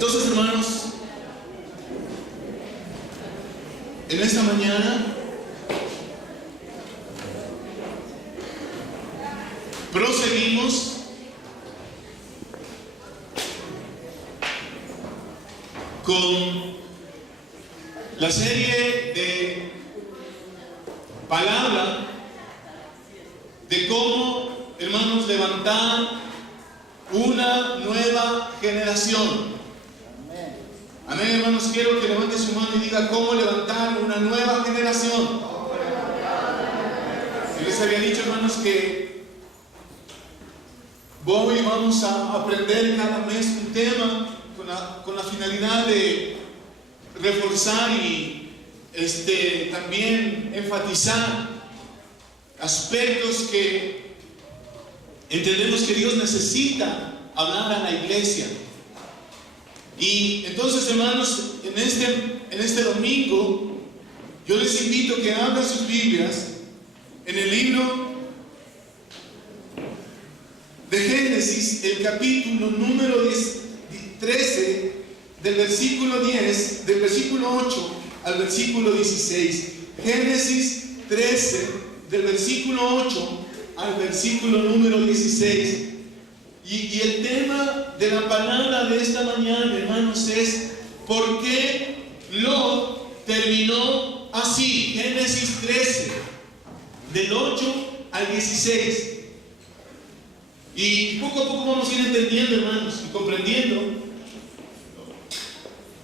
Entonces, hermanos, en esta mañana proseguimos con la serie de palabra de cómo, hermanos, levantar una nueva generación. Amén, hermanos. Quiero que levante su mano y diga: ¿cómo levantar una nueva generación? Yo les había dicho, hermanos, que vamos a aprender cada mes un tema con la finalidad de reforzar y también enfatizar aspectos que entendemos que Dios necesita hablar a la iglesia. Y entonces, hermanos, en este domingo yo les invito a que abran sus Biblias en el libro de Génesis, el capítulo número 13, del versículo 8 al versículo 16. Génesis 13, del versículo 8 al versículo número 16. Y el tema de la palabra de esta mañana, hermanos, es ¿por qué Lot terminó así? Génesis 13, del 8 al 16. Y poco a poco vamos a ir entendiendo, hermanos, y comprendiendo.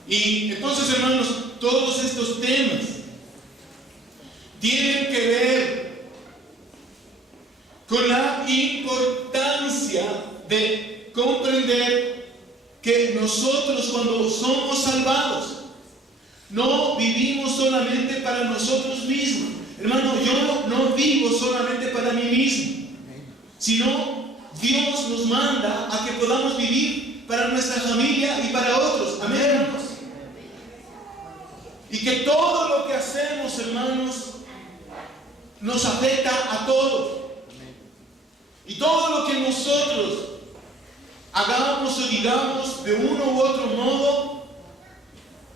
Y entonces, hermanos, todos estos temas tienen que ver con la importancia de comprender que nosotros, cuando somos salvados, no vivimos solamente para nosotros mismos. Hermano, yo no vivo solamente para mí mismo, sino Dios nos manda a que podamos vivir para nuestra familia y para otros. Amén, hermanos. Y que todo lo que hacemos, hermanos, nos afecta a todos. Y todo lo que nosotros hagamos o digamos de uno u otro modo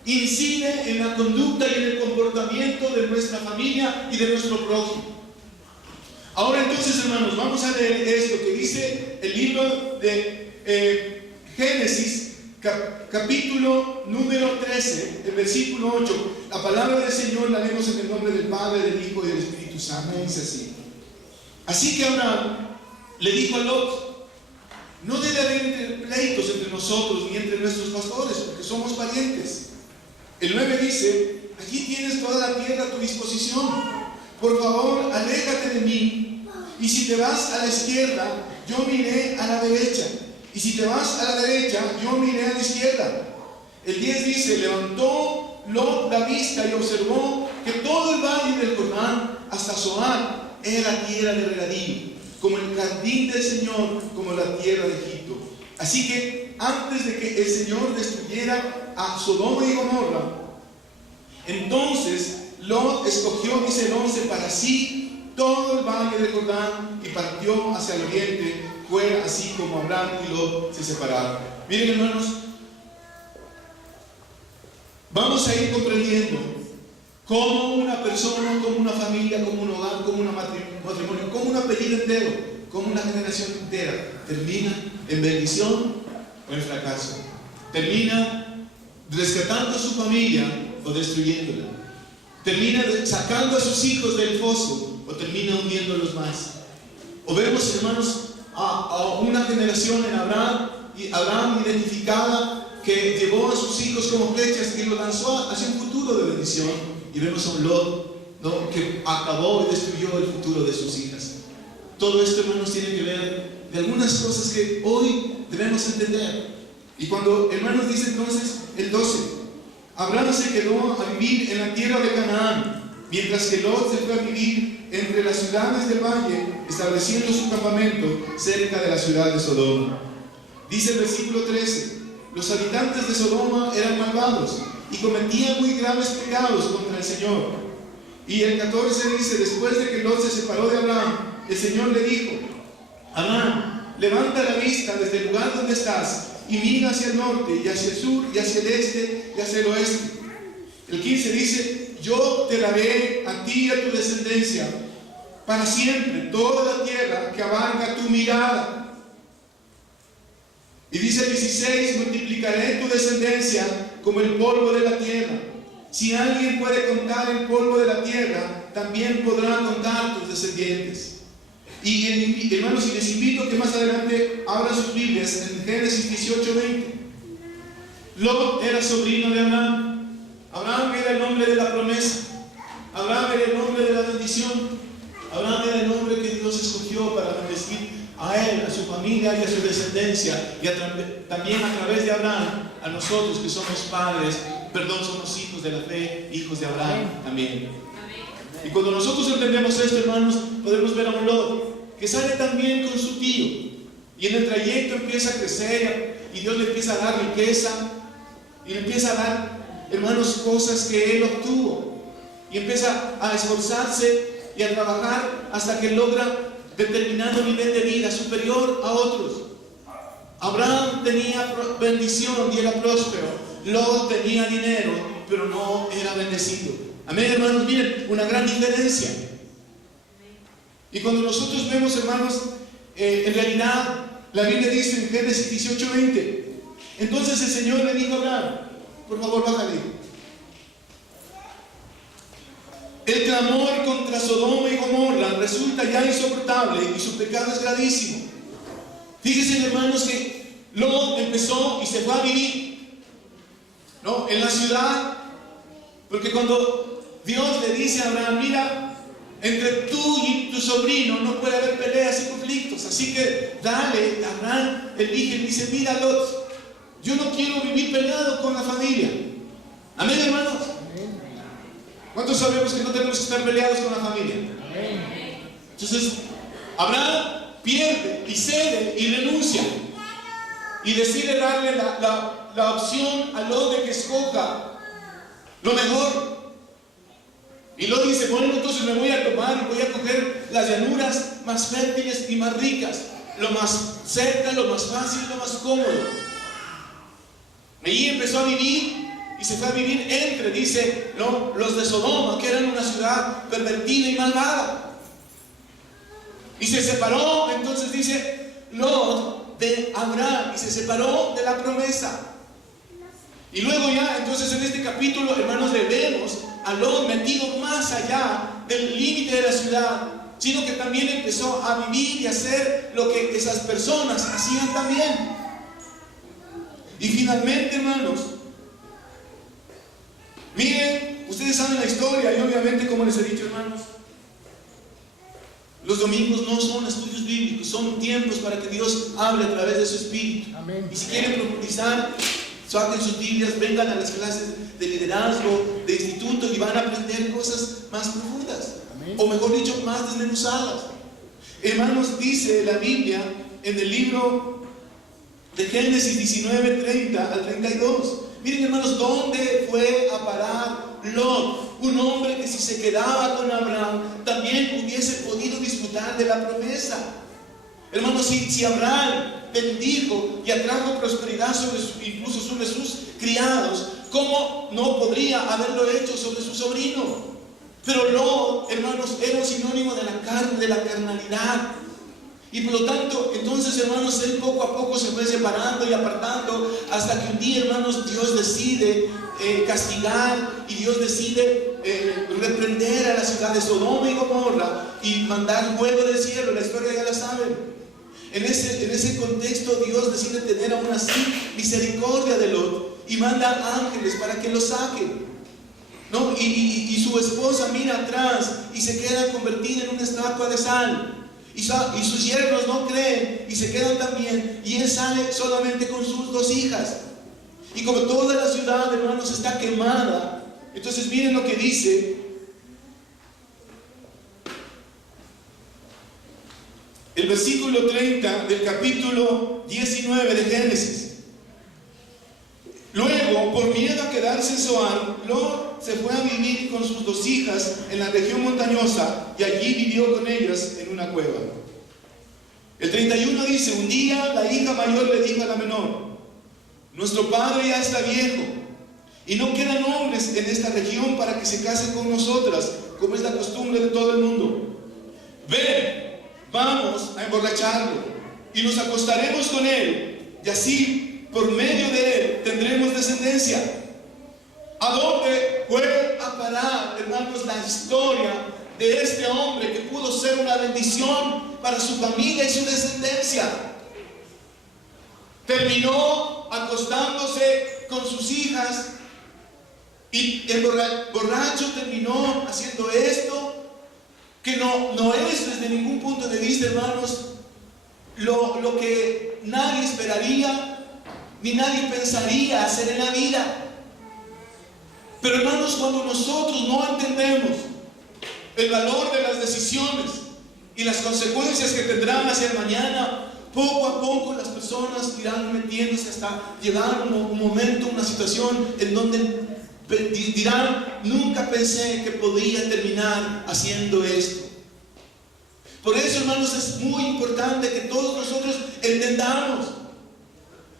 incide en la conducta y en el comportamiento de nuestra familia y de nuestro prójimo. Ahora entonces, hermanos, vamos a leer esto que dice el libro de Génesis, capítulo número 13, el versículo 8. La palabra del Señor la leemos en el nombre del Padre, del Hijo y del Espíritu Santo. Dice así: así que Abraham le dijo a Lot: no debe haber pleitos entre nosotros ni entre nuestros pastores, porque somos parientes. El 9 dice: allí tienes toda la tierra a tu disposición. Por favor, aléjate de mí, y si te vas a la izquierda, yo miré a la derecha, y si te vas a la derecha, yo miré a la izquierda. El 10 dice: levantó Lot la vista y observó que todo el valle del Jordán hasta Zoar era tierra de regadío, como el jardín del Señor, como la tierra de Egipto. Así que antes de que el Señor destruyera a Sodoma y Gomorra, entonces Lot escogió, dice el 11, para sí todo el valle del Jordán y partió hacia el oriente. Fue así como Abraham y Lot se separaron. Miren, hermanos, vamos a ir comprendiendo cómo una persona, como una familia, como un hogar, como un matrimonio, como un apellido entero, como una generación entera termina en bendición o en fracaso. Termina rescatando a su familia o destruyéndola. Termina sacando a sus hijos del foso o termina hundiéndolos más. O vemos, hermanos, a una generación en Abraham identificada, que llevó a sus hijos como flechas y lo lanzó hacia un futuro de bendición. Y vemos a un Lot, ¿no?, que acabó y destruyó el futuro de sus hijas. Todo esto, hermanos, tiene que ver de algunas cosas que hoy debemos entender. Y cuando, hermanos, dice entonces el 12: Abraham se quedó a vivir en la tierra de Canaán, mientras que Lot se fue a vivir entre las ciudades del valle, estableciendo su campamento cerca de la ciudad de Sodoma. Dice el versículo 13: los habitantes de Sodoma eran malvados y cometían muy graves pecados contra el Señor. Y el 14 dice: después de que Lot se separó de Abraham, el Señor le dijo: Abraham, levanta la vista desde el lugar donde estás y mira hacia el norte, y hacia el sur, y hacia el este, y hacia el oeste. El 15 dice: yo te daré a ti y a tu descendencia para siempre toda la tierra que abarca tu mirada. Y dice el 16: multiplicaré tu descendencia como el polvo de la tierra. Si alguien puede contar el polvo de la tierra, también podrá contar tus descendientes. Y hermanos, y les invito a que más adelante abran sus Biblias en Génesis 18:20. Lot era sobrino de Abraham. Abraham era el nombre de la promesa. Abraham era el nombre de la bendición. Abraham era el nombre que Dios escogió para bendecir a él, a su familia y a su descendencia, y también a través de Abraham, a nosotros que somos somos hijos de la fe, hijos de Abraham también. Y cuando nosotros entendemos esto, hermanos, podemos ver a un Lot que sale también con su tío, y en el trayecto empieza a crecer, y Dios le empieza a dar riqueza, y le empieza a dar, hermanos, cosas que él obtuvo, y empieza a esforzarse y a trabajar hasta que logra determinado nivel de vida superior a otros. Abraham tenía bendición y era próspero. Lot tenía dinero, pero no era bendecido. Amén, hermanos. Miren, una gran diferencia. Y cuando nosotros vemos, hermanos, en realidad la Biblia dice en Génesis 18:20: entonces el Señor le dijo a Abraham, por favor bájale, el clamor contra Sodoma y Gomorra resulta ya insoportable y su pecado es gravísimo. Fíjense, hermanos, que Lot empezó y se fue a vivir, ¿no?, en la ciudad, porque cuando Dios le dice a Abraham: mira, entre tú y tu sobrino no puede haber peleas y conflictos, así que dale. Abraham elige y dice: mira, Lot, yo no quiero vivir peleado con la familia. Amén, hermanos. ¿Cuántos sabemos que no tenemos que estar peleados con la familia? Entonces, Abraham pierde y cede y renuncia, y decide darle la opción a Lot de que escoja lo mejor. Y Lot dice: bueno, entonces me voy a tomar y voy a coger las llanuras más fértiles y más ricas, lo más cerca, lo más fácil, lo más cómodo. Allí empezó a vivir. Y se fue a vivir entre, dice, ¿no?, los de Sodoma, que eran una ciudad pervertida y malvada. Y se separó, entonces dice, Lot de Abraham, y se separó de la promesa. Y luego ya, entonces en este capítulo, hermanos, le vemos a Lot metido más allá del límite de la ciudad, sino que también empezó a vivir y a hacer lo que esas personas hacían también. Y finalmente, hermanos, miren, ustedes saben la historia, y obviamente, como les he dicho, hermanos, los domingos no son estudios bíblicos, son tiempos para que Dios hable a través de su Espíritu. Amén. Y si quieren profundizar, saquen sus Biblias, vengan a las clases de liderazgo, de instituto, y van a aprender cosas más profundas. Amén. O mejor dicho, más desmenuzadas. Hermanos, dice la Biblia en el libro de Génesis 19:30 al 32. Miren, hermanos, ¿dónde fue a parar Lot? Un hombre que si se quedaba con Abraham también hubiese podido disfrutar de la promesa. Hermanos, si Abraham bendijo y atrajo prosperidad incluso sobre sus criados, ¿cómo no podría haberlo hecho sobre su sobrino? Pero Lot, hermanos, era un sinónimo de la carne, de la carnalidad. Y por lo tanto, entonces, hermanos, él poco a poco se fue separando y apartando, hasta que un día, hermanos, Dios decide castigar, y Dios decide reprender a la ciudad de Sodoma y Gomorra y mandar fuego del cielo. La historia ya la saben. En ese contexto, Dios decide tener aún así misericordia de Lot y manda ángeles para que lo saquen, ¿no? Y su esposa mira atrás y se queda convertida en una estatua de sal. Y sus yernos no creen y se quedan también, y él sale solamente con sus 2 hijas. Y como toda la ciudad, hermanos, está quemada, entonces miren lo que dice el versículo 30 del capítulo 19 de Génesis. Luego, por miedo a quedarse en Zoar, Lot se fue a vivir con sus 2 hijas en la región montañosa, y allí vivió con ellas en una cueva. El 31 dice: un día la hija mayor le dijo a la menor: Nuestro padre ya está viejo y no quedan hombres en esta región para que se casen con nosotras, como es la costumbre de todo el mundo. Ven, vamos a emborracharlo y nos acostaremos con él, y así por medio de él tendremos descendencia. ¿A dónde fue a parar, hermanos, la historia de este hombre que pudo ser una bendición para su familia y su descendencia? Terminó acostándose con sus hijas y el borracho terminó haciendo esto, que no es desde ningún punto de vista, hermanos, lo que nadie esperaría ni nadie pensaría hacer en la vida. Pero, hermanos, cuando nosotros no entendemos el valor de las decisiones y las consecuencias que tendrán hacia el mañana, poco a poco las personas irán metiéndose hasta llegar un momento, una situación en donde dirán: nunca pensé que podía terminar haciendo esto. Por eso, hermanos, es muy importante que todos nosotros entendamos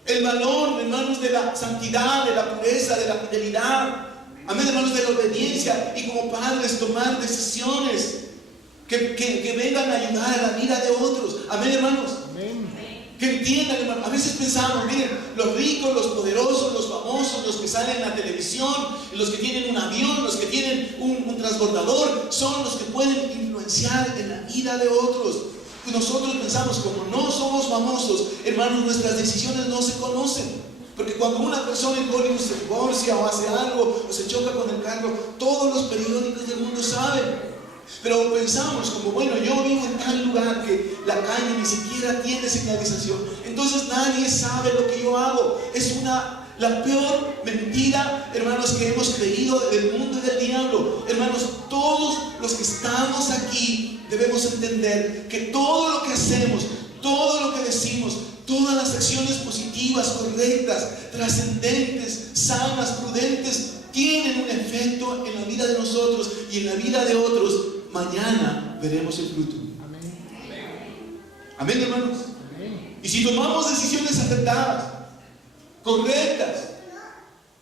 el valor, hermanos, de la santidad, de la pureza, de la fidelidad. Amén, hermanos, de la obediencia, y como padres tomar decisiones que vengan a ayudar a la vida de otros. Amén, hermanos. Amén. Que entiendan, hermanos. A veces pensamos, miren, los ricos, los poderosos, los famosos, los que salen en la televisión, los que tienen un avión, los que tienen un transbordador, son los que pueden influenciar en la vida de otros. Y nosotros pensamos, como no somos famosos, hermanos, nuestras decisiones no se conocen. Porque cuando una persona en Hollywood se divorcia o hace algo o se choca con el carro, todos los periódicos del mundo saben. Pero pensamos como, bueno, yo vivo en tal lugar que la calle ni siquiera tiene señalización, entonces nadie sabe lo que yo hago. Es la peor mentira, hermanos, que hemos creído del mundo y del diablo. Hermanos, todos los que estamos aquí debemos entender que todo lo que hacemos, todo lo que decimos, todas las acciones positivas, correctas, trascendentes, sanas, prudentes, tienen un efecto en la vida de nosotros y en la vida de otros. Mañana veremos el fruto. Amén. Amén, hermanos. Amén. Y si tomamos decisiones acertadas, correctas,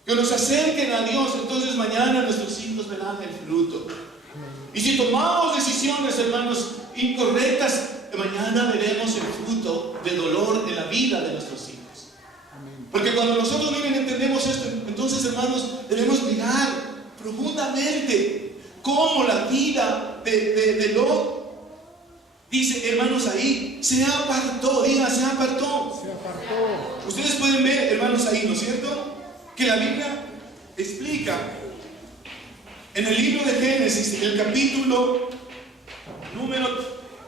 que nos acerquen a Dios, entonces mañana nuestros hijos verán el fruto. Y si tomamos decisiones, hermanos, incorrectas, mañana veremos el fruto de dolor en la vida de nuestros hijos. Porque cuando nosotros bien entendemos esto, entonces, hermanos, debemos mirar profundamente cómo la vida de Lot, dice, hermanos, ahí se apartó. Diga, se apartó. Se apartó. Ustedes pueden ver, hermanos, ahí, ¿no es cierto?, que la Biblia explica en el libro de Génesis, en el capítulo número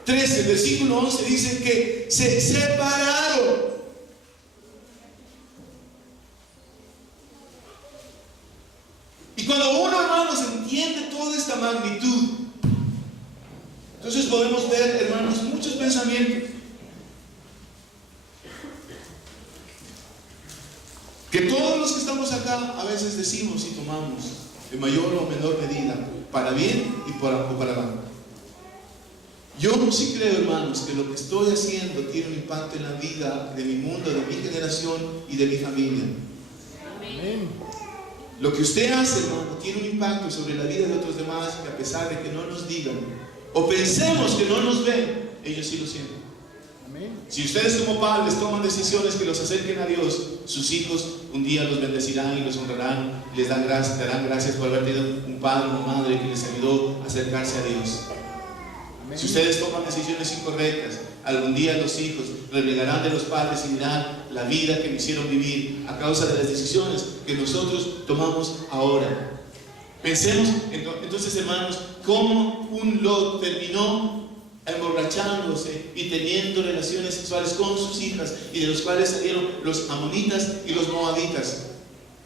13, versículo 11, dice que se separaron. Y cuando uno, hermanos, entiende toda esta magnitud, entonces podemos ver, hermanos, muchos pensamientos que todos los que estamos acá a veces decimos y tomamos en mayor o menor medida, para bien y para mal. Yo sí creo, hermanos, que lo que estoy haciendo tiene un impacto en la vida de mi mundo, de mi generación y de mi familia. Amén. Lo que usted hace, hermano, tiene un impacto sobre la vida de otros demás, que a pesar de que no nos digan o pensemos que no nos ven, ellos sí lo sienten. Amén. Si ustedes como padres toman decisiones que los acerquen a Dios, sus hijos un día los bendecirán y los honrarán, y les darán gracias por haber tenido un padre o una madre que les ayudó a acercarse a Dios. Amén. Si ustedes toman decisiones incorrectas, algún día los hijos renegarán de los padres y dirán: la vida que me hicieron vivir a causa de las decisiones que nosotros tomamos ahora. Pensemos entonces, hermanos, cómo un Lot terminó emborrachándose y teniendo relaciones sexuales con sus hijas, y de los cuales salieron los amonitas y los moabitas,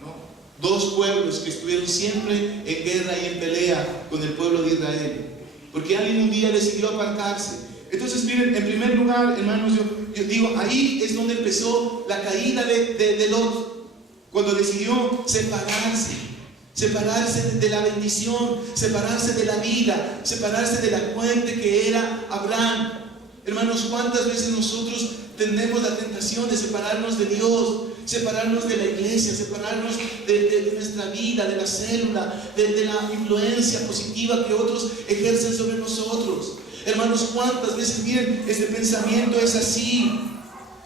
¿no? Dos pueblos que estuvieron siempre en guerra y en pelea con el pueblo de Israel, porque alguien un día decidió apartarse. Entonces, miren, en primer lugar, hermanos, yo digo, ahí es donde empezó la caída de Lot, cuando decidió separarse de la bendición, separarse de la vida, separarse de la fuente que era Abraham. Hermanos, ¿cuántas veces nosotros tenemos la tentación de separarnos de Dios, separarnos de la iglesia, separarnos de nuestra vida, de la célula, de la influencia positiva que otros ejercen sobre nosotros. Hermanos, ¿cuántas veces, miren, este pensamiento es así?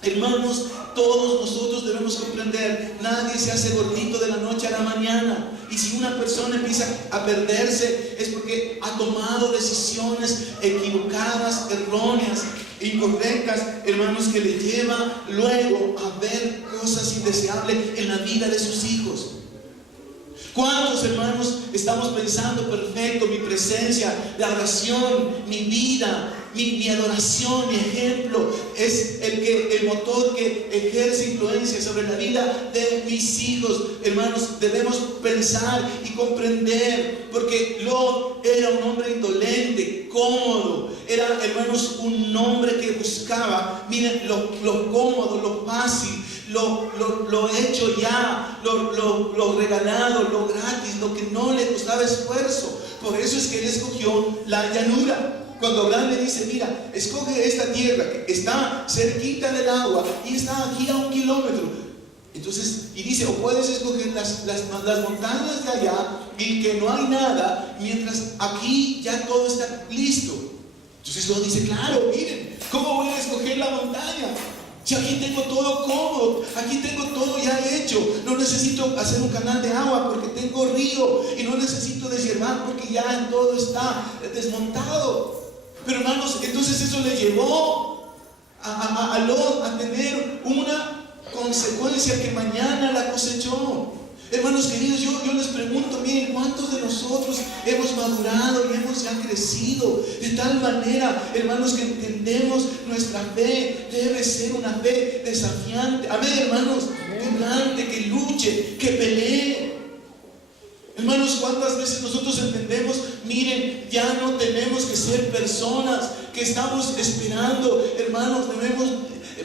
Hermanos, todos nosotros debemos comprender, nadie se hace gordito de la noche a la mañana. Y si una persona empieza a perderse, es porque ha tomado decisiones equivocadas, erróneas, incorrectas, hermanos, que le lleva luego a ver cosas indeseables en la vida de sus hijos. ¿Cuántos, hermanos, estamos pensando, perfecto, mi presencia, la oración, mi vida, mi adoración, mi ejemplo es el motor que ejerce influencia sobre la vida de mis hijos? Hermanos, debemos pensar y comprender, porque Lot era un hombre indolente, cómodo, era, hermanos, un hombre que buscaba, miren, lo cómodo, lo fácil, lo hecho ya, lo regalado, lo gratis, lo que no le costaba esfuerzo. Por eso es que él escogió la llanura. Cuando Abraham le dice, mira, escoge esta tierra que está cerquita del agua y está aquí a 1 kilómetro. Entonces, y dice, o puedes escoger las montañas de allá y que no hay nada, mientras aquí ya todo está listo. Entonces Lot dice, claro, miren, ¿cómo voy a escoger la montaña? Si aquí tengo todo cómodo, aquí tengo todo ya hecho, no necesito hacer un canal de agua porque tengo río, y no necesito deshiervar porque ya todo está desmontado. Pero hermanos, entonces eso le llevó a Lot a tener una consecuencia que mañana la cosechó. Hermanos queridos, yo les pregunto, miren, ¿cuántos de nosotros hemos madurado y hemos ya crecido de tal manera, hermanos, que entendemos nuestra fe debe ser una fe desafiante? Amén, hermanos, vibrante, que luche, que pelee. Hermanos, ¿cuántas veces nosotros entendemos, miren, ya no tenemos que ser personas que estamos esperando, hermanos, debemos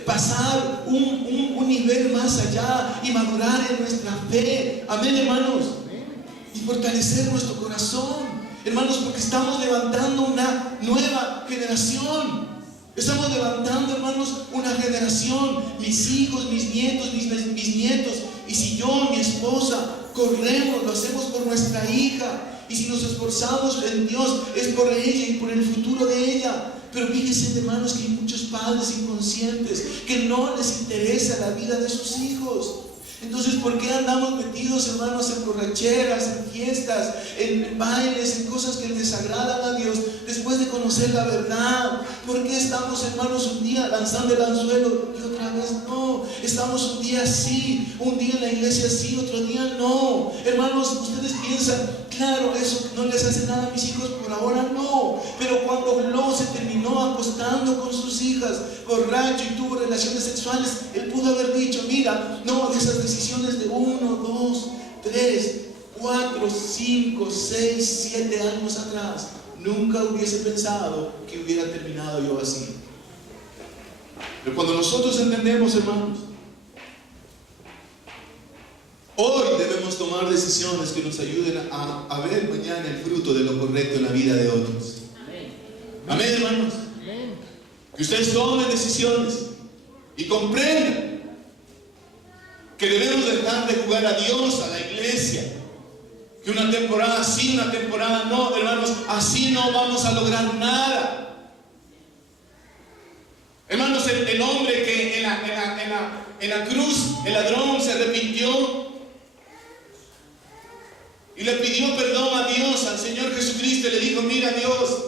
pasar un nivel más allá y madurar en nuestra fe? Amén, hermanos. Y fortalecer nuestro corazón, hermanos, porque estamos levantando una nueva generación. Estamos levantando, hermanos, una generación, mis hijos, mis nietos, mis bisnietos. Y si yo, mi esposa, corremos, lo hacemos por nuestra hija. Y si nos esforzamos en Dios, es por ella y por el futuro de ella. Pero fíjense, hermanos, que hay muchos padres inconscientes que no les interesa la vida de sus hijos. Entonces, ¿por qué andamos metidos, hermanos, en borracheras, en fiestas, en bailes, en cosas que les desagradan a Dios después de conocer la verdad? ¿Por qué estamos, hermanos, un día lanzando el anzuelo y otra vez no? Estamos un día sí, un día en la iglesia sí, otro día no. Hermanos, ustedes piensan, claro, eso no les hace nada a mis hijos, por ahora no. Pero cuando Lot se terminó acostando con sus hijas, borracho, y tuvo relaciones sexuales, él pudo haber dicho, mira, no, de esas decisiones de 1, 2, 3, 4, 5, 6, 7 años atrás, nunca hubiese pensado que hubiera terminado yo así. Pero cuando nosotros entendemos, hermanos, hoy debemos tomar decisiones que nos ayuden a ver mañana el fruto de lo correcto en la vida de otros. Amén, hermanos. Que ustedes tomen decisiones y comprendan que debemos dejar de jugar a Dios, a la iglesia. Que una temporada sí, una temporada no, hermanos, así no vamos a lograr nada. Hermanos, el hombre que en la cruz, el ladrón, se arrepintió y le pidió perdón a Dios, al Señor Jesucristo, y le dijo, mira, Dios,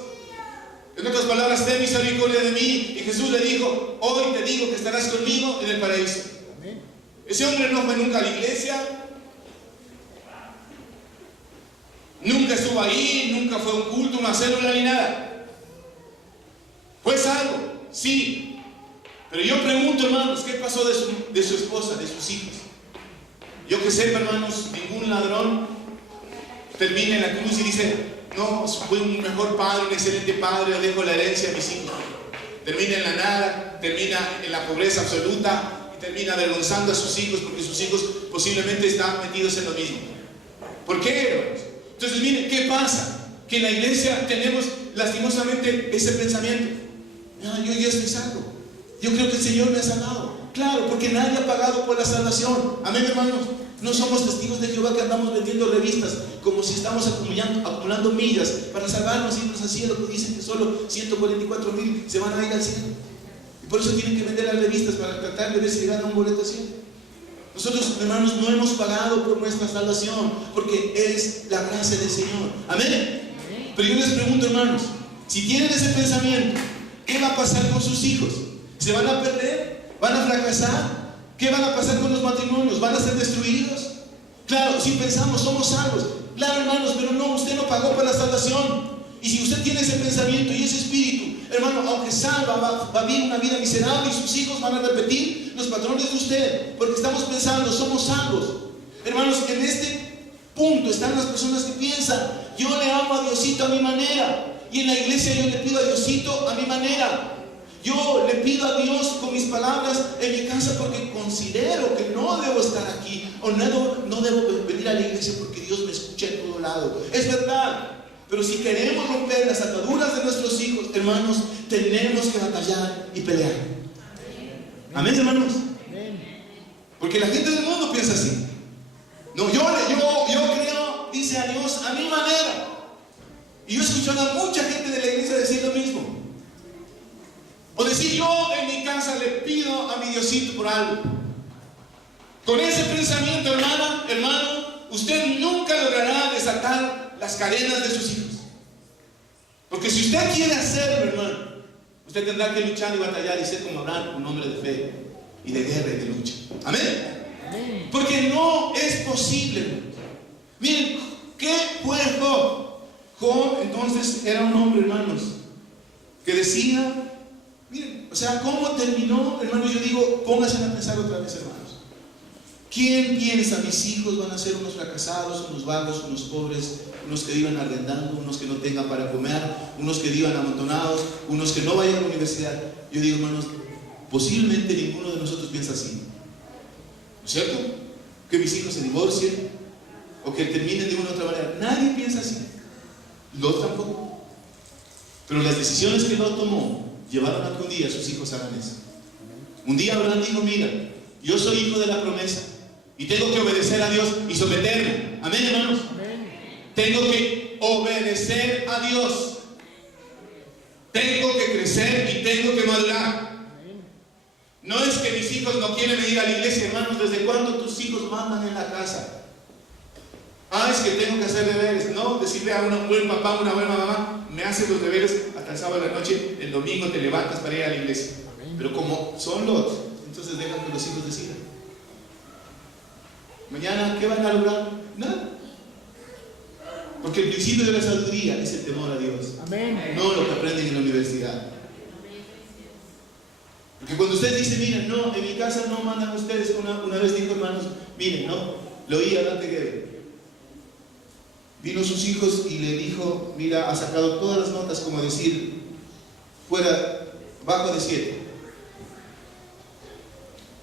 en otras palabras, ten misericordia de mí. Y Jesús le dijo, hoy te digo que estarás conmigo en el paraíso. Amén. Ese hombre no fue nunca a la iglesia, nunca estuvo ahí, nunca fue a un culto, una célula ni nada. Fue salvo, sí. Pero yo pregunto, hermanos, ¿qué pasó de su esposa, de sus hijos? Yo que sepa, hermanos, ningún ladrón termina en la cruz y dice, no, fue un mejor padre, un excelente padre, dejo la herencia a mis hijos. Termina en la nada, termina en la pobreza absoluta y termina avergonzando a sus hijos porque sus hijos posiblemente están metidos en lo mismo. ¿Por qué, hermanos? Entonces, miren, ¿qué pasa? Que en la iglesia tenemos lastimosamente ese pensamiento. No, yo ya estoy salvo. Yo creo que el Señor me ha sanado. Claro, porque nadie ha pagado por la salvación. Amén, hermanos. No somos testigos de Jehová que andamos vendiendo revistas como si estamos acumulando millas para salvarnos y irnos al cielo, que dicen que solo 144,000 se van a ir al cielo. Y por eso tienen que vender las revistas para tratar de ver si ganan un boleto al cielo. Nosotros, hermanos, no hemos pagado por nuestra salvación, porque es la gracia del Señor. Amén. Pero yo les pregunto, hermanos, si tienen ese pensamiento, ¿qué va a pasar con sus hijos? ¿Se van a perder? ¿Van a fracasar? ¿Qué van a pasar con los matrimonios? ¿Van a ser destruidos? Claro, si pensamos, somos salvos. Claro, hermanos, pero no, usted no pagó para la salvación. Y si usted tiene ese pensamiento y ese espíritu, hermano, aunque salva, va a vivir una vida miserable y sus hijos van a repetir los patrones de usted, porque estamos pensando, somos salvos. Hermanos, en este punto están las personas que piensan, yo le amo a Diosito a mi manera, y en la iglesia yo le pido a Diosito a mi manera. Yo le pido a Dios con mis palabras en mi casa porque considero que no debo estar aquí, o no debo venir a la iglesia porque Dios me escucha en todo lado. Es verdad. Pero si queremos romper las ataduras de nuestros hijos, hermanos, tenemos que batallar y pelear. Amén, hermanos. Porque la gente del mundo piensa así. No, yo creo, dice a Dios, a mi manera. Y yo he escuchado a mucha gente de la iglesia decir lo mismo. O decir, yo en mi casa le pido a mi Diosito por algo. Con ese pensamiento, hermano, usted nunca logrará desatar las cadenas de sus hijos. Porque si usted quiere hacerlo, hermano, usted tendrá que luchar y batallar y ser como Abraham, un hombre de fe y de guerra y de lucha. Amén. Porque no es posible, hermano. Miren, ¿qué fue Job? Job entonces era un hombre, hermanos, que decía, miren, o sea, ¿cómo terminó, hermano? Yo digo, pónganse a pensar otra vez, hermanos. ¿Quién piensa mis hijos van a ser unos fracasados, unos vagos, unos pobres, unos que vivan arrendando, unos que no tengan para comer, unos que vivan amontonados, unos que no vayan a la universidad? Yo digo, hermanos, posiblemente ninguno de nosotros piensa así. ¿No es cierto? Que mis hijos se divorcien o que terminen de una u otra manera. Nadie piensa así. Lot tampoco. Pero las decisiones que Lot tomó llevaron a que un día sus hijos hagan eso. Un día Abraham dijo, mira, yo soy hijo de la promesa y tengo que obedecer a Dios y someterme. Amén, hermanos. Amén. Tengo que obedecer a Dios. Tengo que crecer y tengo que madurar. No es que mis hijos no quieren venir a la iglesia, hermanos. ¿Desde cuándo tus hijos mandan en la casa? Ah, es que tengo que hacer deberes. No, decirle a un buen papá, una buena mamá, me hace los deberes hasta el sábado de la noche, el domingo te levantas para ir a la iglesia. Pero como son Lot, entonces dejan que los hijos decidan. Mañana, ¿qué van a lograr? Nada. Porque el principio de la sabiduría es el temor a Dios. Amén. No lo que aprenden en la universidad. Porque cuando usted dice, miren, no, en mi casa no mandan ustedes, una vez dijo, hermanos, miren, no, lo oí a Dante Guerrero. Vino sus hijos y le dijo, mira, ha sacado todas las notas, como decir, fuera, bajo de 7.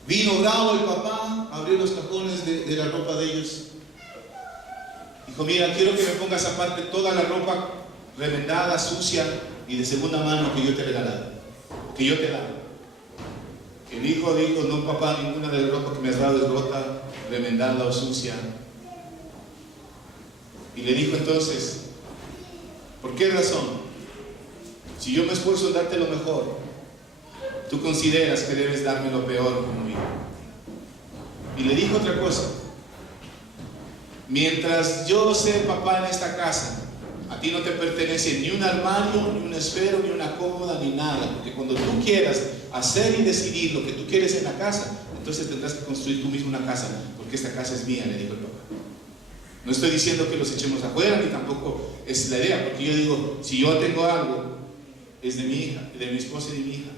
Vino bravo el papá, abrió los cajones de la ropa de ellos. Dijo, mira, quiero que me pongas aparte toda la ropa remendada, sucia y de segunda mano que yo te he regalado, que yo te he dado. El hijo dijo, no papá, ninguna de la ropa que me has dado es rota, remendada o sucia. Y le dijo entonces, ¿por qué razón? Si yo me esfuerzo en darte lo mejor, tú consideras que debes darme lo peor como hijo. Y le dijo otra cosa, mientras yo sea papá en esta casa, a ti no te pertenece ni un armario, ni un esfero, ni una cómoda, ni nada. Porque cuando tú quieras hacer y decidir lo que tú quieres en la casa, entonces tendrás que construir tú mismo una casa, porque esta casa es mía, le dijo el papá. No estoy diciendo que los echemos afuera, ni tampoco es la idea, porque yo digo, si yo tengo algo, es de mi hija, de mi esposa y de mi hija.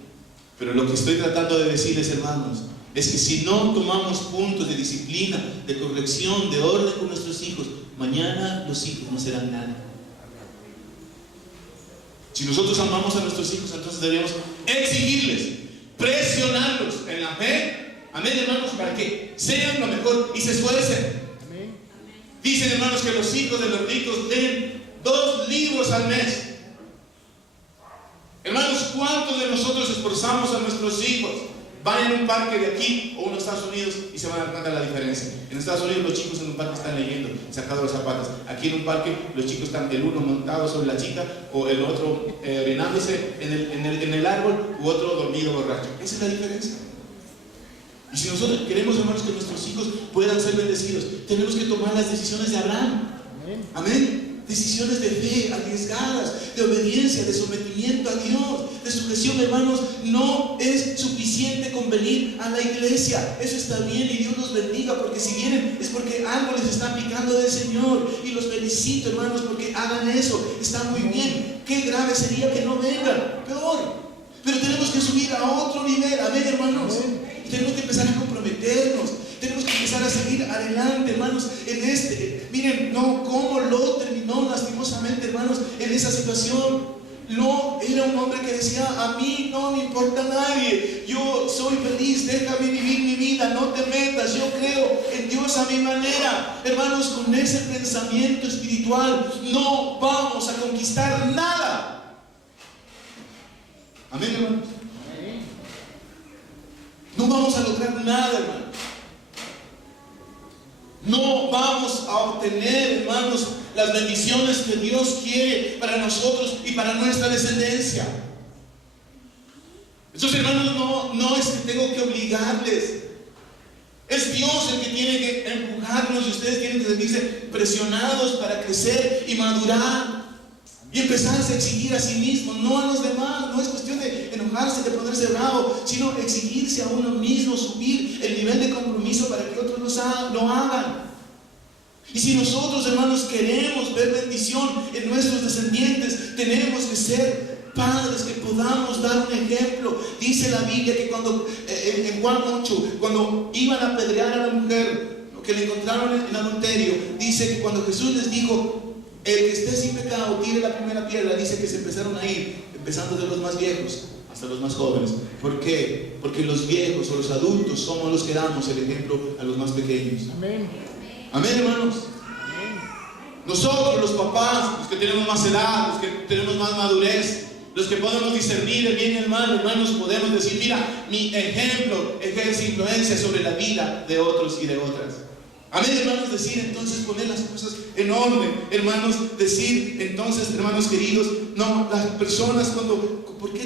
Pero lo que estoy tratando de decirles, hermanos, es que si no tomamos puntos de disciplina, de corrección, de orden con nuestros hijos, mañana los hijos no serán nada. Si nosotros amamos a nuestros hijos, entonces debemos exigirles, presionarlos en la fe, amén, hermanos, para que sean lo mejor y se esfuercen. Amén. Dicen, hermanos, que los hijos de los ricos den 2 libros al mes. Hermanos, ¿cuántos de nosotros esforzamos a nuestros hijos van en un parque de aquí o en Estados Unidos y se van a dar cuenta de la diferencia. En Estados Unidos los chicos en un parque están leyendo, sacando los zapatos. Aquí en un parque los chicos están el uno montado sobre la chica o el otro orinándose en el árbol u otro dormido borracho. Esa es la diferencia. Y si nosotros queremos, hermanos, que nuestros hijos puedan ser bendecidos, tenemos que tomar las decisiones de Abraham. Amén. Decisiones de fe, arriesgadas, de obediencia, de sometimiento a Dios, de sujeción, hermanos. No es suficiente con venir a la iglesia. Eso está bien y Dios los bendiga, porque si vienen es porque algo les está picando del Señor. Y los felicito, hermanos, porque hagan eso. Está muy bien. Qué grave sería que no vengan. Peor. Pero tenemos que subir a otro nivel. Amén, hermanos. Y tenemos que empezar a comprometernos. Tenemos que empezar a seguir adelante, hermanos, en miren, no, cómo Lot terminó lastimosamente, hermanos, en esa situación. Lot era un hombre que decía: a mí no me importa nadie, yo soy feliz, déjame vivir mi vida, no te metas, yo creo en Dios a mi manera. Hermanos, con ese pensamiento espiritual no vamos a conquistar nada. Amén, hermanos. No vamos a lograr nada, hermanos. No vamos a obtener, hermanos, las bendiciones que Dios quiere para nosotros y para nuestra descendencia. Entonces, hermanos, no es que tengo que obligarles. Es Dios el que tiene que empujarnos y ustedes tienen que sentirse presionados para crecer y madurar y empezarse a exigir a sí mismos, no a los demás. No es cuestión de enojarse, de ponerse bravo, sino exigirse a uno mismo, subir el nivel de compromiso para que otros lo hagan. Y si nosotros, hermanos, queremos ver bendición en nuestros descendientes, tenemos que ser padres que podamos dar un ejemplo. Dice la Biblia que cuando en Juan 8, cuando iban a apedrear a la mujer, que le encontraron en adulterio, dice que cuando Jesús les dijo: el que esté sin pecado tire la primera piedra, dice que se empezaron a ir, empezando de los más viejos hasta los más jóvenes. ¿Por qué? Porque los viejos o los adultos somos los que damos el ejemplo a los más pequeños. Amén. Amén, hermanos. Amén. Nosotros, los papás, los que tenemos más edad, los que tenemos más madurez, los que podemos discernir el bien y el mal, hermanos, podemos decir: mira, mi ejemplo ejerce influencia sobre la vida de otros y de otras. Amén, hermanos. Decir entonces, poner las cosas en orden, hermanos. Decir entonces, hermanos queridos, no, las personas ¿por qué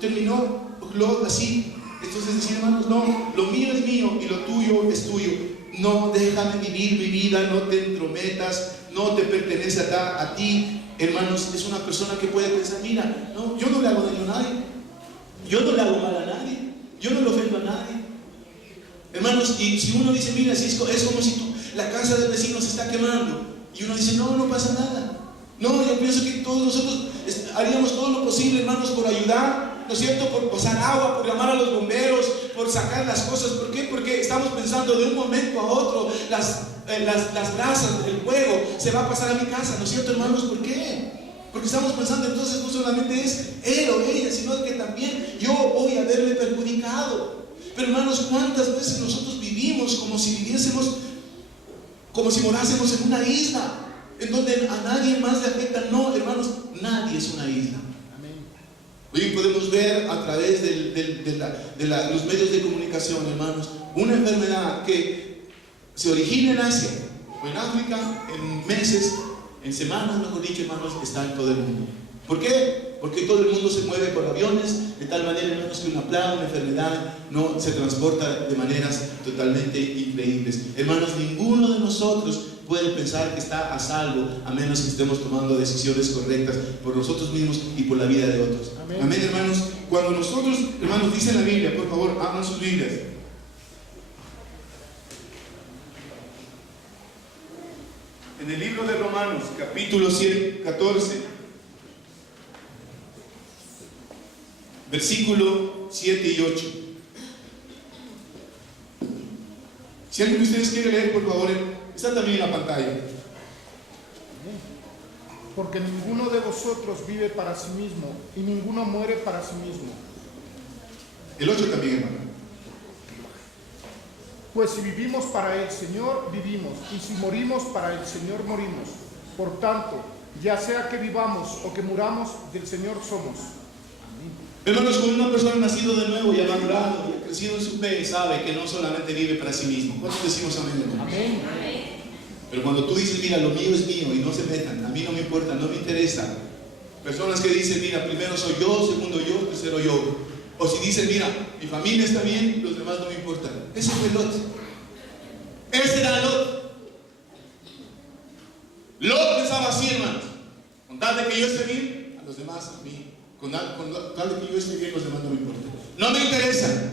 terminó Lot así? Entonces decir, hermanos, no, lo mío es mío y lo tuyo es tuyo. No, déjame vivir mi vida, no te entrometas, no te pertenece a ti. Hermanos, es una persona que puede pensar: mira, no, yo no le hago daño a nadie, yo no le hago mal a nadie, yo no le ofendo a nadie. Hermanos, y si uno dice: mira, si es como si la casa del vecino se está quemando, y uno dice: no, no pasa nada. No, yo pienso que todos nosotros haríamos todo lo posible, hermanos, por ayudar, ¿no es cierto? Por pasar agua, por llamar a los bomberos, por sacar las cosas. ¿Por qué? Porque estamos pensando de un momento a otro, las brasas del fuego se va a pasar a mi casa, ¿no es cierto, hermanos? ¿Por qué? Porque estamos pensando entonces no solamente es él o ella, sino que también yo voy a verle perjudicado. Pero, hermanos, ¿cuántas veces nosotros vivimos como si morásemos en una isla, en donde a nadie más le afecta? No, hermanos, nadie es una isla. Amén. Hoy podemos ver a través de los medios de comunicación, hermanos, una enfermedad que se origina en Asia o en África, en meses, en semanas, mejor dicho, hermanos, está en todo el mundo. ¿Por qué? Porque todo el mundo se mueve por aviones, de tal manera, hermanos, que una plaga, una enfermedad no se transporta de maneras totalmente increíbles. Hermanos, ninguno de nosotros puede pensar que está a salvo, a menos que estemos tomando decisiones correctas por nosotros mismos y por la vida de otros. Amén, amén, hermanos. Cuando nosotros, hermanos, dice la Biblia, por favor, abran sus Biblias. En el libro de Romanos, capítulo 14, versículo 7 y 8. Si alguien de ustedes quiere leer, por favor, está también en la pantalla. Porque ninguno de vosotros vive para sí mismo, y ninguno muere para sí mismo. El 8 también, hermano. Pues si vivimos para el Señor, vivimos, y si morimos para el Señor, morimos. Por tanto, ya sea que vivamos o que muramos, del Señor somos. Hermanos, cuando una persona ha nacido de nuevo y ha madurado y ha crecido en su fe, sabe que no solamente vive para sí mismo. ¿Cuántos decimos amén, hermano? Amén. Pero cuando tú dices, mira, lo mío es mío y no se metan, a mí no me importa, no me interesa. Personas que dicen, mira, primero soy yo, segundo yo, tercero yo. O si dicen, mira, mi familia está bien, los demás no me importan. Ese fue Lot. Ese era Lot. Lot pensaba así, hermanos. Con tal de que yo esté bien, a los demás a mí. Con tal de que yo esté bien, los demás no me importan. No me interesa.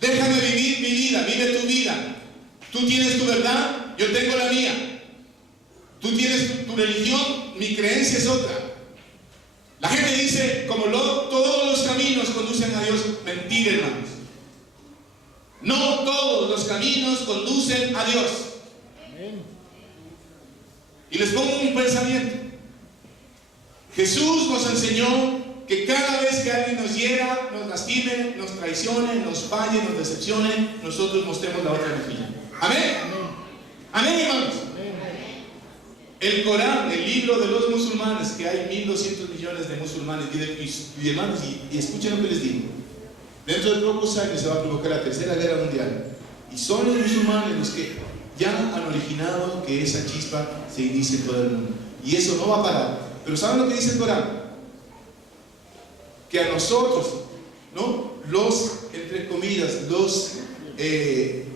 Déjame vivir mi vida, vive tu vida. Tú tienes tu verdad, yo tengo la mía. Tú tienes tu religión, mi creencia es otra. La gente dice, como Lot, todos los caminos conducen a Dios. Mentira, hermanos. No todos los caminos conducen a Dios. Amén. Y les pongo un pensamiento. Jesús nos enseñó que cada vez que alguien nos hiera, nos lastime, nos traicione, nos falle, nos decepcione, nosotros mostremos la otra mejilla. Amén. Amén, hermanos. El Corán, el libro de los musulmanes, que hay 1.200 millones de musulmanes y hermanos, y escuchen lo que les digo. Dentro de pocos años se va a provocar la tercera guerra mundial. Y son los musulmanes los que ya han originado que esa chispa se inicie en todo el mundo. Y eso no va a parar. Pero ¿saben lo que dice el Corán? Que a nosotros, ¿no? Los, entre comillas, los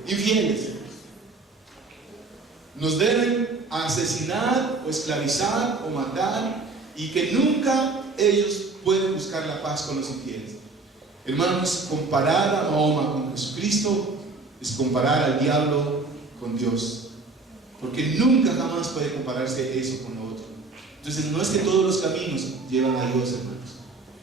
infieles, nos deben asesinar o esclavizar o matar, y que nunca ellos pueden buscar la paz con los infieles. Hermanos, comparar a Mahoma con Jesucristo es comparar al diablo con Dios, porque nunca jamás puede compararse eso con lo otro. Entonces no es que todos los caminos llevan a Dios, hermanos.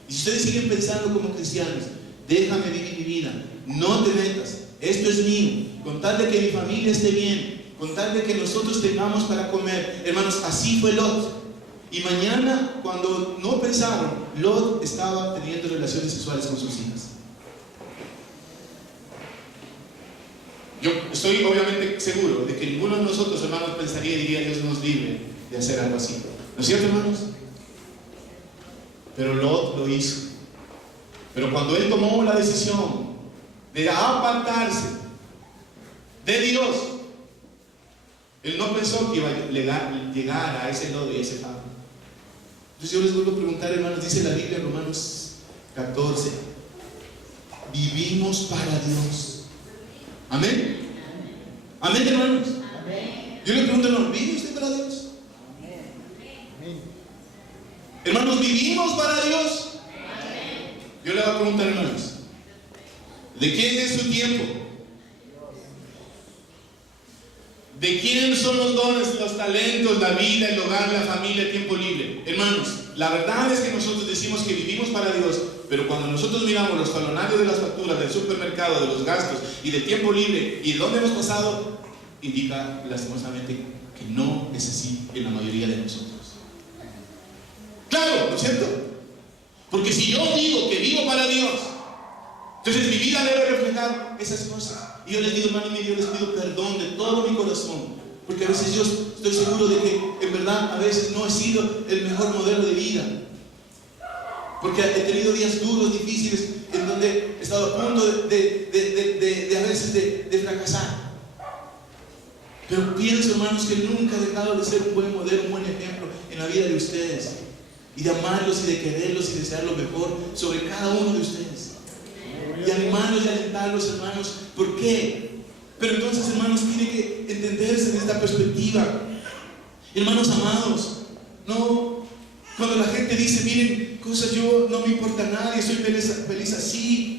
Y si ustedes siguen pensando como cristianos, déjame vivir mi vida, no te metas, esto es mío, con tal de que mi familia esté bien, con tal de que nosotros tengamos para comer. Hermanos, así fue Lot. Y mañana, cuando no pensaron, Lot estaba teniendo relaciones sexuales con sus hijas. Yo estoy obviamente seguro de que ninguno de nosotros, hermanos, pensaría y diría, Dios nos libre de hacer algo así. ¿No es cierto, hermanos? Pero Lot lo hizo. Pero cuando él tomó la decisión de apartarse de Dios, él no pensó que iba a llegar a ese lodo y a ese fango. Entonces yo les vuelvo a preguntar, hermanos, dice la Biblia en Romanos 14, vivimos para Dios. Amén. Amén, hermanos. Amén. Yo le pregunto, hermano, ¿vive usted para Dios? Amén. Hermanos, ¿vivimos para Dios? Amén. Yo le voy a preguntar, hermanos, ¿de quién es su tiempo? ¿De quién son los dones, los talentos, la vida, el hogar, la familia, el tiempo libre? Hermanos, la verdad es que nosotros decimos que vivimos para Dios, pero cuando nosotros miramos los talonarios de las facturas del supermercado, de los gastos y del tiempo libre y de dónde hemos pasado, indica lastimosamente que no es así en la mayoría de nosotros. Claro, ¿no es cierto? Porque si yo digo que vivo para Dios, entonces mi vida debe reflejar esas cosas. Y yo les digo, hermano, yo les pido perdón de todo mi corazón, porque a veces yo estoy seguro de que en verdad a veces no he sido el mejor modelo de vida, porque he tenido días duros, difíciles, en donde he estado a punto de a veces de fracasar. Pero pienso, hermanos, que nunca he dejado de ser un buen modelo, un buen ejemplo en la vida de ustedes, y de amarlos y de quererlos y desear lo mejor sobre cada uno de ustedes, y animarlos y alentarlos, hermanos. ¿Por qué? Pero entonces, hermanos, tiene que entenderse de esta perspectiva. Hermanos amados, no, cuando la gente dice, miren, cosas, yo no me importa nadie, soy feliz así.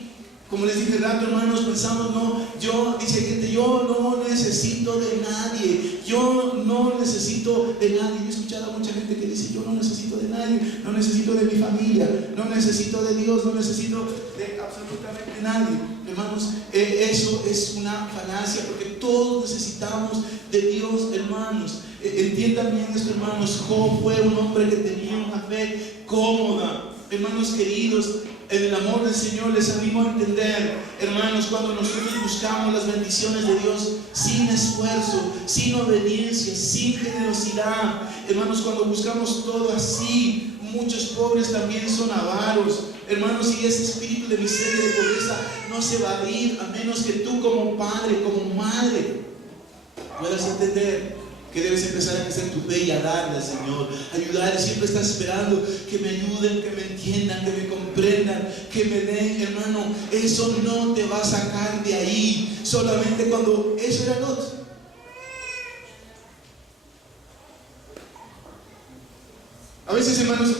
Como les dije rato, hermanos, pensamos, no, dice gente, yo no necesito de nadie, yo no necesito de nadie. Yo he escuchado a mucha gente que dice, yo no necesito de nadie, no necesito de mi familia, no necesito de Dios, no necesito de absolutamente nadie. Hermanos, eso es una falacia, porque todos necesitamos de Dios, hermanos. Entiendan bien esto, hermanos. Job fue un hombre que tenía una fe cómoda. Hermanos queridos, en el amor del Señor les animo a entender, hermanos, cuando nosotros buscamos las bendiciones de Dios sin esfuerzo, sin obediencia, sin generosidad, hermanos, cuando buscamos todo así, muchos pobres también son avaros. Hermanos, y ese espíritu de miseria y de pobreza no se va a ir a menos que tú como padre, como madre, puedas entender que debes empezar a crecer tu fe y a darle al Señor, ayudar. Siempre estás esperando que me ayuden, que me entiendan, que me comprendan, que me den. Hermano, eso no te va a sacar de ahí. Solamente cuando eso era Lot. A veces, hermanos,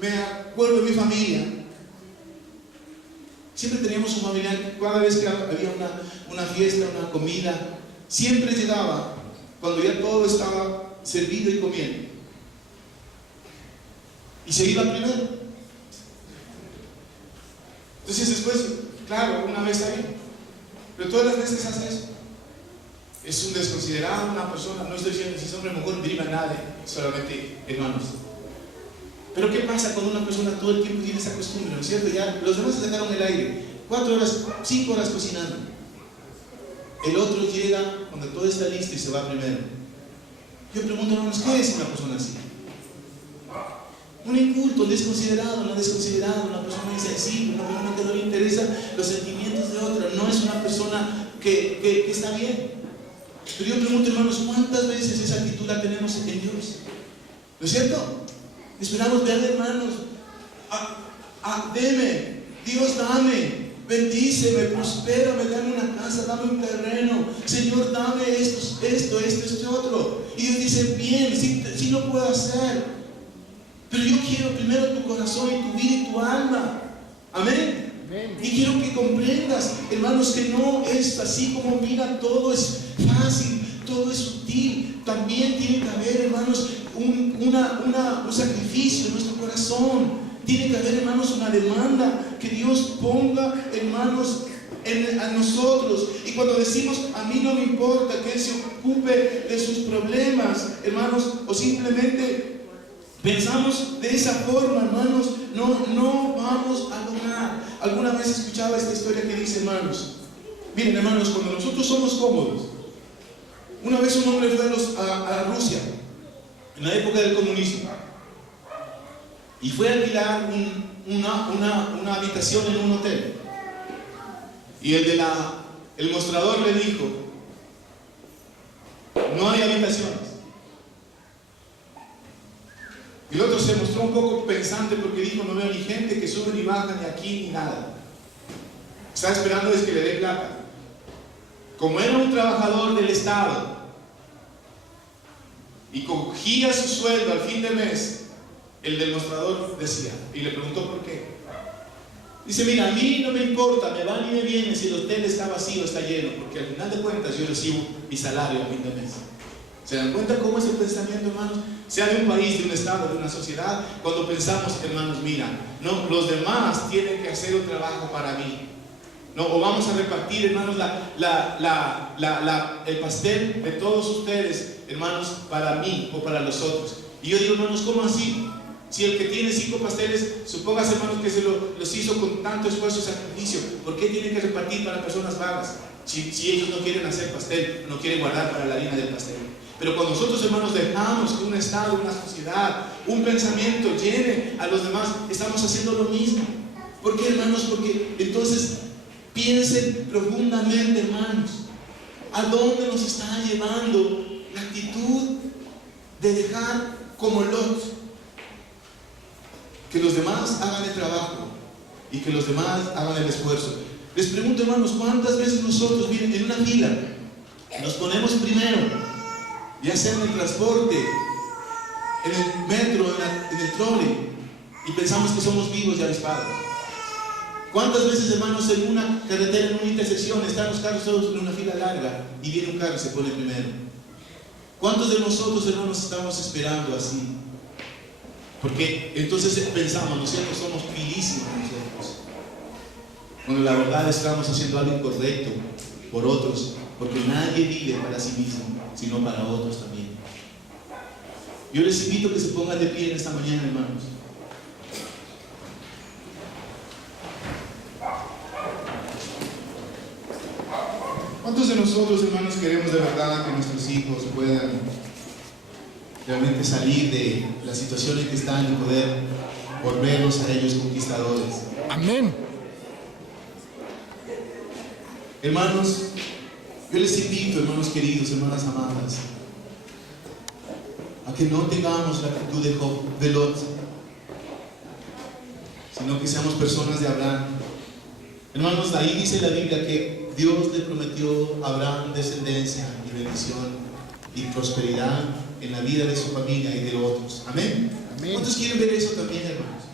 me acuerdo de mi familia. Siempre teníamos un familiar. Cada vez que había una fiesta, una comida, siempre llegaba cuando ya todo estaba servido y comiendo, y se iba primero. Entonces después, claro, una vez ahí, pero todas las veces hace eso. Es un desconsiderado, una persona. No estoy diciendo si es hombre o mujer, deriva a nadie, solamente hermanos. Pero ¿qué pasa cuando una persona todo el tiempo tiene esa costumbre? ¿No es cierto? Ya los demás se sacaron el aire, 4 horas, 5 horas cocinando. El otro llega cuando todo está listo y se va primero. Yo pregunto, hermanos, ¿qué es una persona así? Un inculto, un desconsiderado, una persona insensible, una persona que no le interesa los sentimientos de otra. No es una persona que está bien. Pero yo pregunto, hermanos, ¿cuántas veces esa actitud la tenemos en Dios? ¿No es cierto? Esperamos ver, hermanos, deme, Dios dame, bendíceme, prospérame, dame una casa, dame un terreno, Señor, dame esto, este otro. Y Dios dice, bien, sí lo puedo hacer, pero yo quiero primero tu corazón y tu vida y tu alma. Amén. Y quiero que comprendas, hermanos, que no es así como mira, todo es fácil, todo es sutil. También tiene que haber, hermanos, un sacrificio en nuestro corazón. Tiene que haber, hermanos, una demanda que Dios ponga, hermanos, a nosotros. Y cuando decimos, a mí no me importa que Él se ocupe de sus problemas, hermanos, o simplemente pensamos de esa forma, hermanos, no vamos a lograr. Alguna vez escuchaba esta historia que dice, hermanos, miren, hermanos, cuando nosotros somos cómodos. Una vez un hombre fue a Rusia, en la época del comunismo, y fue a alquilar una habitación en un hotel. Y el mostrador le dijo, no hay habitaciones. Y el otro se mostró un poco pensante porque dijo, no veo ni gente que sube ni baja, ni aquí, ni nada. Está esperando es que le dé plata. Como era un trabajador del Estado y cogía su sueldo al fin de mes, el del mostrador decía, y le preguntó por qué. Dice, mira, a mí no me importa, me va ni me viene si el hotel está vacío o está lleno, porque al final de cuentas yo recibo mi salario al fin de mes. ¿Se dan cuenta cómo es el pensamiento, hermanos? Sea de un país, de un estado, de una sociedad, cuando pensamos, hermanos, mira, no, los demás tienen que hacer un trabajo para mí. No, o vamos a repartir, hermanos, el pastel de todos ustedes, hermanos, para mí o para los otros. Y yo digo, hermanos, ¿cómo así? Si el que tiene 5 pasteles, supóngase, hermanos, que se los hizo con tanto esfuerzo y sacrificio, ¿por qué tienen que repartir para personas vagas? Si ellos no quieren hacer pastel, no quieren guardar para la harina del pastel. Pero cuando nosotros, hermanos, dejamos que un estado, una sociedad, un pensamiento llene a los demás, estamos haciendo lo mismo. ¿Por qué, hermanos? Porque entonces piensen profundamente, hermanos, ¿a dónde nos está llevando la actitud de dejar como Lot? Que los demás hagan el trabajo y que los demás hagan el esfuerzo. Les pregunto, hermanos, ¿cuántas veces nosotros, miren, en una fila nos ponemos primero, ya sea en el transporte, en el metro, en el trole, y pensamos que somos vivos y avispados? ¿Cuántas veces, hermanos, en una carretera, en una intersección, están los carros todos en una fila larga y viene un carro y se pone primero? ¿Cuántos de nosotros, hermanos, estamos esperando así? Porque entonces pensamos, nosotros somos pilísimos nosotros, cuando la verdad estamos haciendo algo incorrecto por otros, porque nadie vive para sí mismo, sino para otros también. Yo les invito a que se pongan de pie en esta mañana, hermanos. ¿Cuántos de nosotros, hermanos, queremos de verdad que nuestros hijos puedan realmente salir de la situación en que están y poder volverlos a ellos conquistadores. Amén. Hermanos, yo les invito, hermanos queridos, hermanas amadas, a que no tengamos la actitud de Job, de Lot, sino que seamos personas de Abraham. Hermanos, ahí dice la Biblia que Dios le prometió a Abraham descendencia y bendición y prosperidad en la vida de su familia y de otros. Amén. Amén. ¿Cuántos quieren ver eso también, hermanos?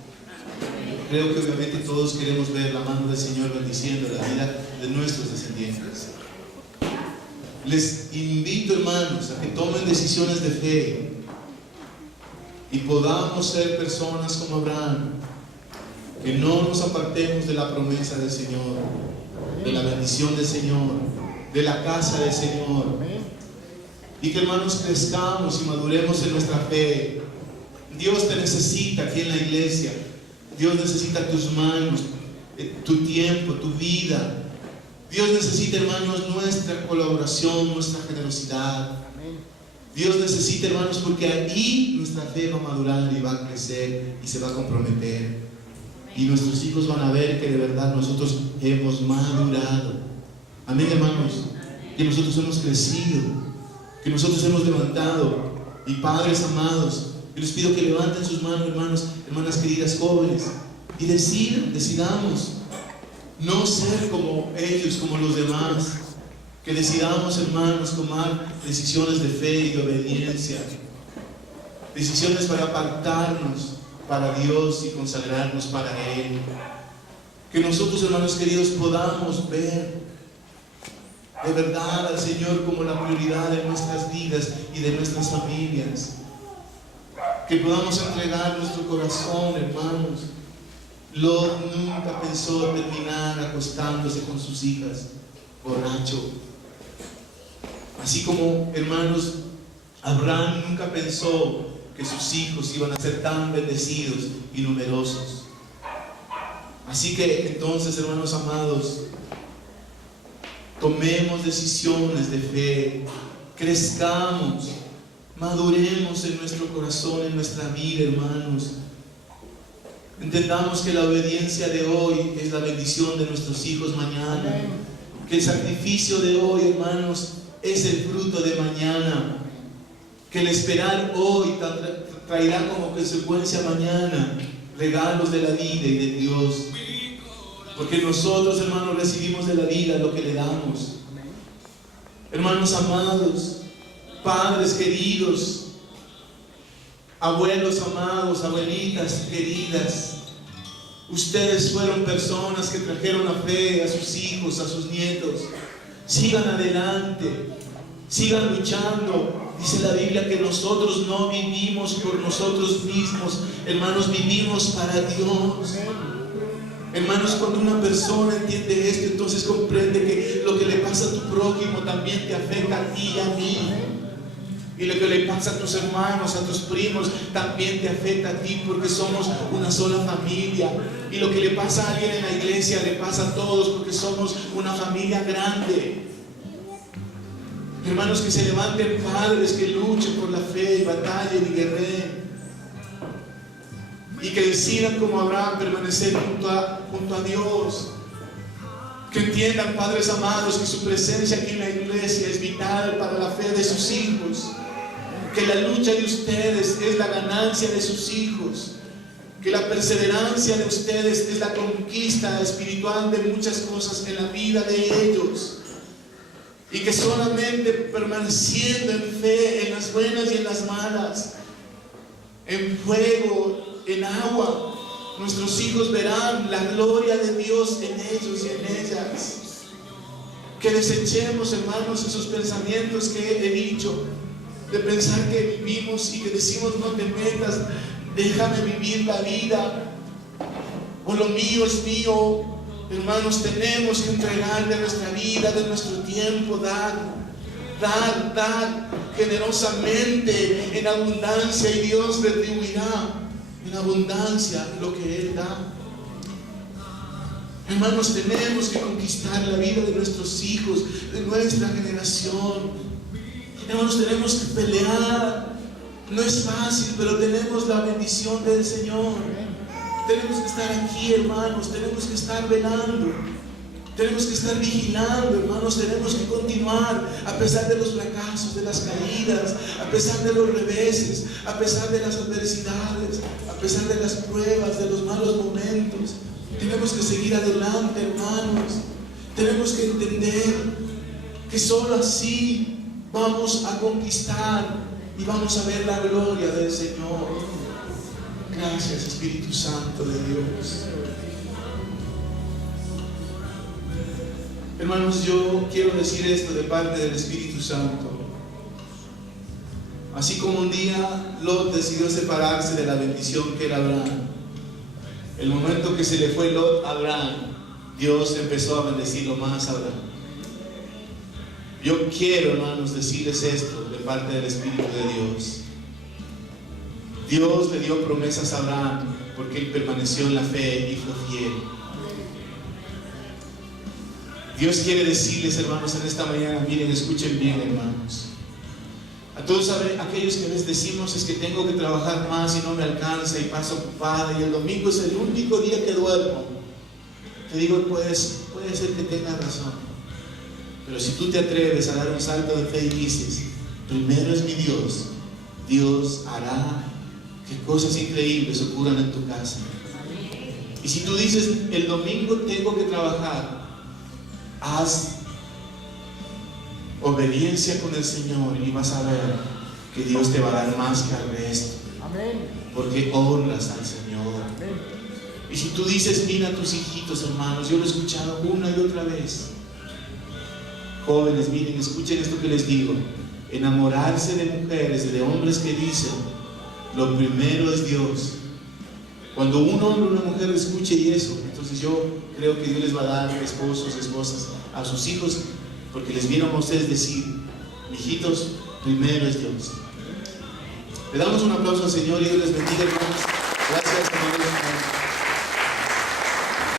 Creo que obviamente todos queremos ver la mano del Señor bendiciendo la vida de nuestros descendientes. Les invito, hermanos, a que tomen decisiones de fe y podamos ser personas como Abraham, que no nos apartemos de la promesa del Señor, de la bendición del Señor, de la casa del Señor, y que, hermanos, crezcamos y maduremos en nuestra fe. Dios te necesita aquí en la iglesia. Dios necesita tus manos, tu tiempo, tu vida. Dios necesita, hermanos, nuestra colaboración, nuestra generosidad. Dios necesita, hermanos, porque ahí nuestra fe va a madurar y va a crecer y se va a comprometer. Y nuestros hijos van a ver que de verdad nosotros hemos madurado. Amén, hermanos. Que nosotros hemos crecido, que nosotros hemos levantado. Y padres amados, yo les pido que levanten sus manos, hermanos, hermanas queridas, jóvenes, y decidamos no ser como ellos, como los demás. Que decidamos, hermanos, tomar decisiones de fe y de obediencia, decisiones para apartarnos para Dios y consagrarnos para Él. Que nosotros, hermanos queridos, podamos ver de verdad al Señor como la prioridad de nuestras vidas y de nuestras familias. Que podamos entregar nuestro corazón, hermanos. Lot nunca pensó terminar acostándose con sus hijas, borracho. Así como, hermanos, Abraham nunca pensó que sus hijos iban a ser tan bendecidos y numerosos. Así que entonces, hermanos amados, tomemos decisiones de fe, crezcamos, maduremos en nuestro corazón, en nuestra vida, hermanos. Entendamos que la obediencia de hoy es la bendición de nuestros hijos mañana. Que el sacrificio de hoy, hermanos, es el fruto de mañana. Que el esperar hoy traerá como consecuencia mañana regalos de la vida y de Dios. Porque nosotros, hermanos, recibimos de la vida lo que le damos. Hermanos amados, padres queridos, abuelos amados, abuelitas queridas, ustedes fueron personas que trajeron la fe a sus hijos, a sus nietos. Sigan adelante, sigan luchando. Dice la Biblia que nosotros no vivimos por nosotros mismos, hermanos, vivimos para Dios. Hermanos, cuando una persona entiende esto, entonces comprende que lo que le pasa a tu prójimo también te afecta a ti y a mí. Y lo que le pasa a tus hermanos, a tus primos, también te afecta a ti, porque somos una sola familia. Y lo que le pasa a alguien en la iglesia le pasa a todos, porque somos una familia grande. Hermanos, que se levanten padres que luchen por la fe y batallen y guerreen. Y que decidan como Abraham permanecer junto a Dios. Que entiendan, padres amados, que su presencia aquí en la iglesia es vital para la fe de sus hijos. Que la lucha de ustedes es la ganancia de sus hijos. Que la perseverancia de ustedes es la conquista espiritual de muchas cosas en la vida de ellos. Y que solamente permaneciendo en fe, en las buenas y en las malas, en fuego, en agua, nuestros hijos verán la gloria de Dios en ellos y en ellas. Que desechemos, hermanos, esos pensamientos que he dicho, de pensar que vivimos y que decimos no te metas, déjame vivir la vida, o lo mío es mío. Hermanos, tenemos que entregar de nuestra vida, de nuestro tiempo, dar generosamente, en abundancia, y Dios retribuirá en abundancia lo que Él da. Hermanos, tenemos que conquistar la vida de nuestros hijos, de nuestra generación. Hermanos, tenemos que pelear No es fácil, pero tenemos la bendición del Señor. Tenemos que estar aquí, hermanos, tenemos que estar velando, tenemos que estar vigilando, hermanos, tenemos que continuar a pesar de los fracasos, de las caídas, a pesar de los reveses, a pesar de las adversidades, a pesar de las pruebas, de los malos momentos. Tenemos que seguir adelante, hermanos. Tenemos que entender que solo así vamos a conquistar y vamos a ver la gloria del Señor. Gracias, Espíritu Santo de Dios. Hermanos, yo quiero decir esto de parte del Espíritu Santo. Así como un día Lot decidió separarse de la bendición que era Abraham, el momento que se le fue Lot a Abraham, Dios empezó a bendecirlo más a Abraham. Yo quiero, hermanos, decirles esto de parte del Espíritu de Dios. Dios le dio promesas a Abraham porque él permaneció en la fe y fue fiel. Dios quiere decirles, hermanos, en esta mañana, miren, escuchen bien, hermanos. A todos aquellos que les decimos es que tengo que trabajar más y no me alcanza y paso ocupada y el domingo es el único día que duermo. Te digo, puede ser que tengas razón. Pero si tú te atreves a dar un salto de fe y dices, primero es mi Dios, Dios hará que cosas increíbles ocurran en tu casa. Y si tú dices, el domingo tengo que trabajar, haz obediencia con el Señor y vas a ver que Dios te va a dar más que al resto. Amén. Porque honras al Señor. Amén. Y si tú dices, mira a tus hijitos, hermanos, yo lo he escuchado una y otra vez. Jóvenes, miren, escuchen esto que les digo. Enamorarse de mujeres, de hombres que dicen, lo primero es Dios. Cuando un hombre o una mujer escuche y eso, entonces yo creo que Dios les va a dar esposos, esposas a sus hijos, porque les vieron a ustedes decir, hijitos, primero es Dios. Le damos un aplauso al Señor y Dios les bendiga, hermanos. Gracias.